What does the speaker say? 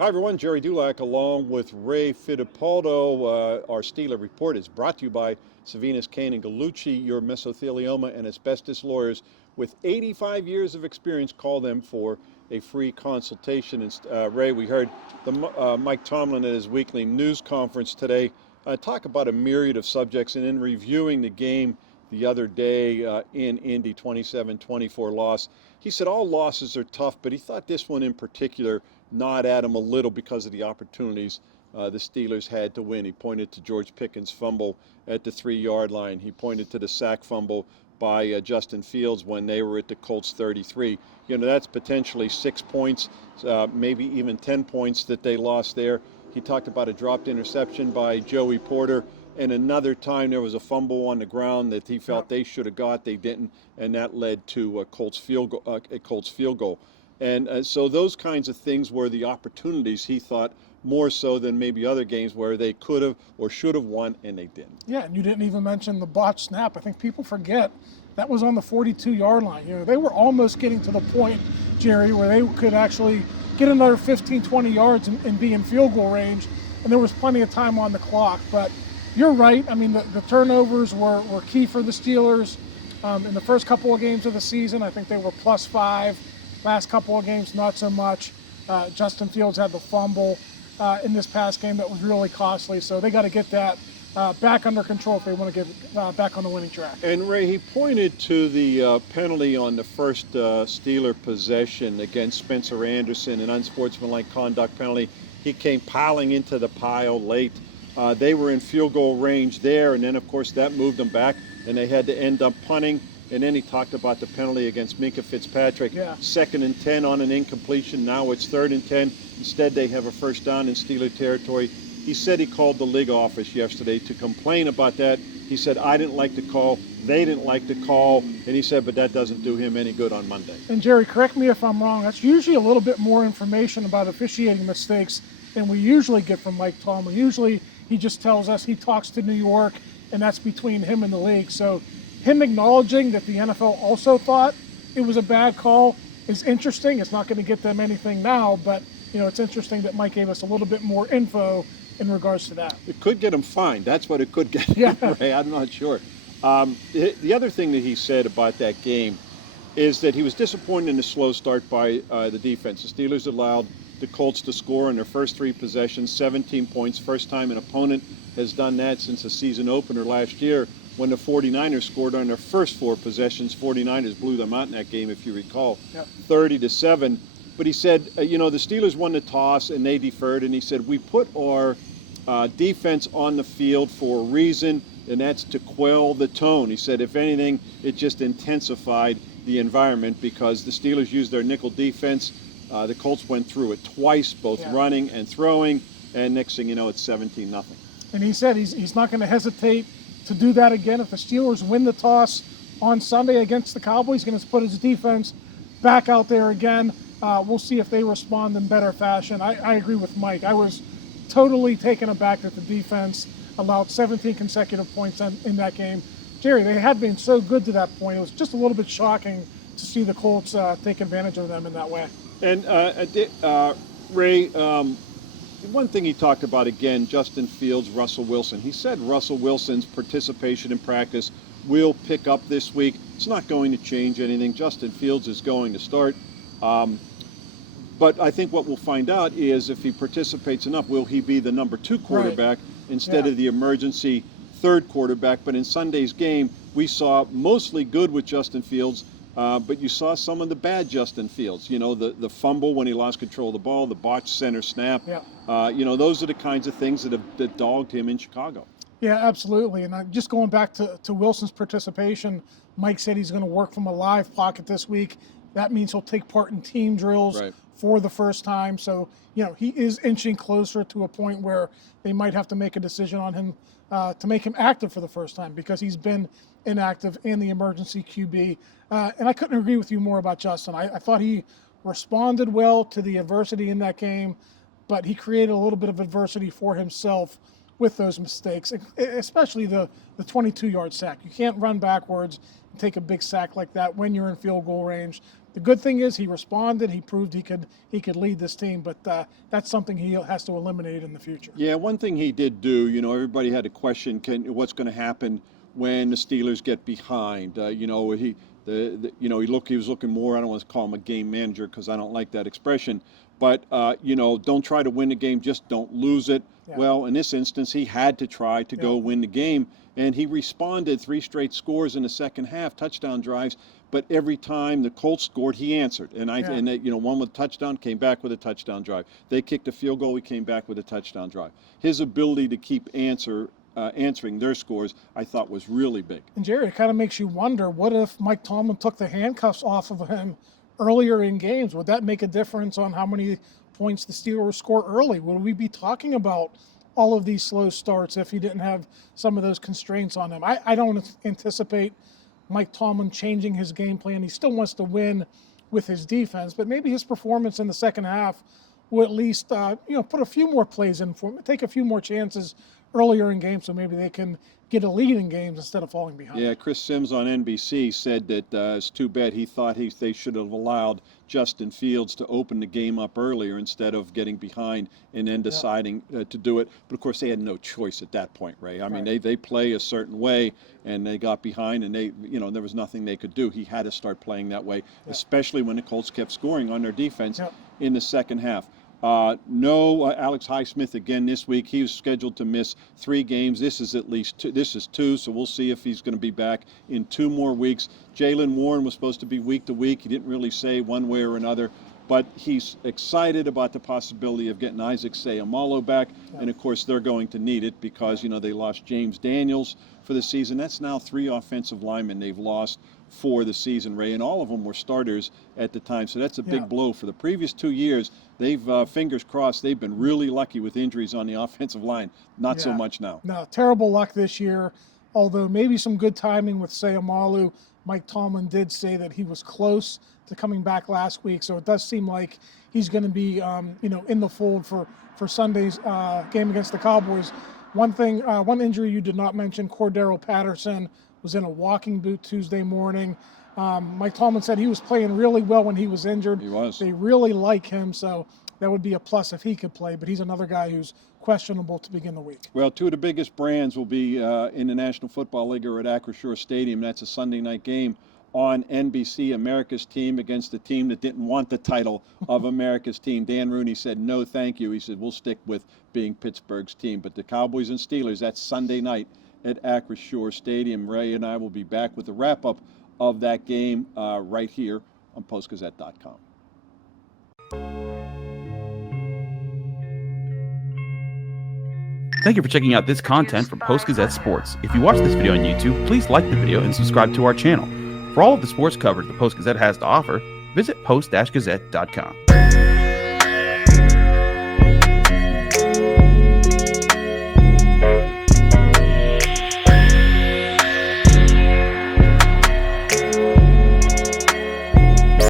Hi, everyone. Gerry Dulac along with Ray Fittipaldo. Our Steeler Report is brought to you by Savinas, Kane, and Gallucci, your mesothelioma and asbestos lawyers with 85 years of experience. Call them for a free consultation. And Ray, we heard Mike Tomlin at his weekly news conference today talk about a myriad of subjects, and in reviewing the game the other day in Indy, 27-24 loss, he said all losses are tough, but he thought this one in particular gnawed at him a little because of the opportunities the Steelers had to win. He pointed to George Pickens' fumble at the 3-yard line. He pointed to the sack fumble by Justin Fields when they were at the Colts 33. You know, that's potentially 6 points, maybe even 10 points that they lost there. He talked about a dropped interception by Joey Porter, and another time there was a fumble on the ground that he felt they should have got, they didn't, and that led to a Colts field goal. And so those kinds of things were the opportunities, he thought, more so than maybe other games where they could have or should have won and they didn't. Yeah, and you didn't even mention the botched snap. I think people forget that was on the 42-yard line. You know, they were almost getting to the point, Gerry, where they could actually get another 15, 20 yards and be in field goal range, and there was plenty of time on the clock. But you're right. I mean, the turnovers were key for the Steelers. In the first couple of games of the season, I think they were +5. Last couple of games, not so much. Justin Fields had the fumble in this past game that was really costly, so they got to get that back under control if they want to get back on the winning track. And Ray, he pointed to the penalty on the first Steeler possession against Spencer Anderson, an unsportsmanlike conduct penalty. He came piling into the pile late. They were in field goal range there, and then, of course, that moved them back, and they had to end up punting. And then he talked about the penalty against Minkah Fitzpatrick. Yeah. 2nd and 10 on an incompletion. Now it's 3rd and 10. Instead, they have a first down in Steeler territory. He said he called the league office yesterday to complain about that. He said, I didn't like the call. They didn't like the call. And he said, but that doesn't do him any good on Monday. And Gerry, correct me if I'm wrong. That's usually a little bit more information about officiating mistakes than we usually get from Mike Tomlin. Usually he just tells us he talks to New York, and that's between him and the league. So him acknowledging that the NFL also thought it was a bad call is interesting. It's not going to get them anything now, but you know, it's interesting that Mike gave us a little bit more info in regards to that. It could get him fined. That's what it could get Yeah. him, Ray. I'm not sure. The other thing that he said about that game is that he was disappointed in the slow start by the defense. The Steelers allowed the Colts to score in their first 3 possessions, 17 points. First time an opponent has done that since the season opener last year, when the 49ers scored on their first 4 possessions. 49ers blew them out in that game, if you recall, 30-7. But he said, you know, the Steelers won the toss and they deferred, and he said, we put our defense on the field for a reason, and that's to quell the tone. He said, if anything, it just intensified the environment because the Steelers used their nickel defense. The Colts went through it twice, both running and throwing, and next thing you know, it's 17-0. And he said he's not going to hesitate to do that again. If the Steelers win the toss on Sunday against the Cowboys, he's going to put his defense back out there again. We'll see if they respond in better fashion. I agree with Mike. I was totally taken aback that the defense allowed 17 consecutive points in that game. Gerry, they had been so good to that point. It was just a little bit shocking to see the Colts take advantage of them in that way. And Ray, one thing he talked about again, Justin Fields, Russell Wilson. He said Russell Wilson's participation in practice will pick up this week. It's not going to change anything. Justin Fields is going to start. But I think what we'll find out is if he participates enough, will he be the number 2 quarterback instead of the emergency 3rd quarterback? But in Sunday's game, we saw mostly good with Justin Fields, but you saw some of the bad Justin Fields. You know, the fumble when he lost control of the ball, the botched center snap. You know, those are the kinds of things that dogged him in Chicago. Yeah, absolutely. And just going back to Wilson's participation, Mike said he's going to work from a live pocket this week. That means he'll take part in team drills for the first time. So, you know, he is inching closer to a point where they might have to make a decision on him to make him active for the first time because he's been inactive in the emergency QB. And I couldn't agree with you more about Justin. I thought he responded well to the adversity in that game, but he created a little bit of adversity for himself with those mistakes, especially the 22-yard sack. You can't run backwards and take a big sack like that when you're in field goal range. the good thing is he responded. He proved he could lead this team, but that's something he has to eliminate in the future. Yeah, one thing he did do, everybody had a question, what's going to happen when the Steelers get behind? He was looking more, I don't want to call him a game manager because I don't like that expression, but, don't try to win the game, just don't lose it. Yeah. Well, in this instance, he had to try to go win the game, and he responded 3 straight scores in the second half, touchdown drives, but every time the Colts scored, he answered. And one with a touchdown, came back with a touchdown drive. They kicked a field goal, he came back with a touchdown drive. His ability to keep answering their scores, I thought was really big. And Gerry, it kind of makes you wonder, what if Mike Tomlin took the handcuffs off of him earlier in games? Would that make a difference on how many points the Steelers score early? Would we be talking about all of these slow starts if he didn't have some of those constraints on him? I don't anticipate Mike Tomlin changing his game plan. He still wants to win with his defense, but maybe his performance in the second half will at least put a few more plays in for him, take a few more chances earlier in games, so maybe they can get a lead in games instead of falling behind. Yeah, Chris Sims on NBC said that it's too bad. He thought they should have allowed Justin Fields to open the game up earlier instead of getting behind and then deciding to do it. But of course, they had no choice at that point, Ray. I mean, they play a certain way, and they got behind, and there was nothing they could do. He had to start playing that way, especially when the Colts kept scoring on their defense in the second half. No Alex Highsmith again this week. He was scheduled to miss 3 games. This is at least 2. This is 2, so we'll see if he's going to be back in 2 more weeks. Jaylen Warren was supposed to be week to week. He didn't really say one way or another, but he's excited about the possibility of getting Isaac Seumalo back, and of course they're going to need it because they lost James Daniels for the season. That's now 3 offensive linemen they've lost for the season, Ray, and all of them were starters at the time. So that's a big blow. For the previous 2 years, they've, fingers crossed, they've been really lucky with injuries on the offensive line. Not so much now. No, terrible luck this year, although maybe some good timing with Seumalo. Mike Tomlin did say that he was close to coming back last week, so it does seem like he's going to be, in the fold for Sunday's game against the Cowboys. One injury you did not mention, Cordero Patterson was in a walking boot Tuesday morning. Mike Tomlin said he was playing really well when he was injured. He was. They really like him, so that would be a plus if he could play, but he's another guy who's questionable to begin the week. Well, 2 of the biggest brands will be in the National Football League or at Acrisure Stadium. That's a Sunday night game on NBC, America's team against the team that didn't want the title of America's team. Dan Rooney said, no, thank you. He said, we'll stick with being Pittsburgh's team. But the Cowboys and Steelers, that's Sunday night at Acrisure Stadium. Ray and I will be back with the wrap-up of that game right here on Post-Gazette.com. Thank you for checking out this content from Post-Gazette Sports. If you watch this video on YouTube, please like the video and subscribe to our channel. For all of the sports coverage the Post-Gazette has to offer, visit Post-Gazette.com.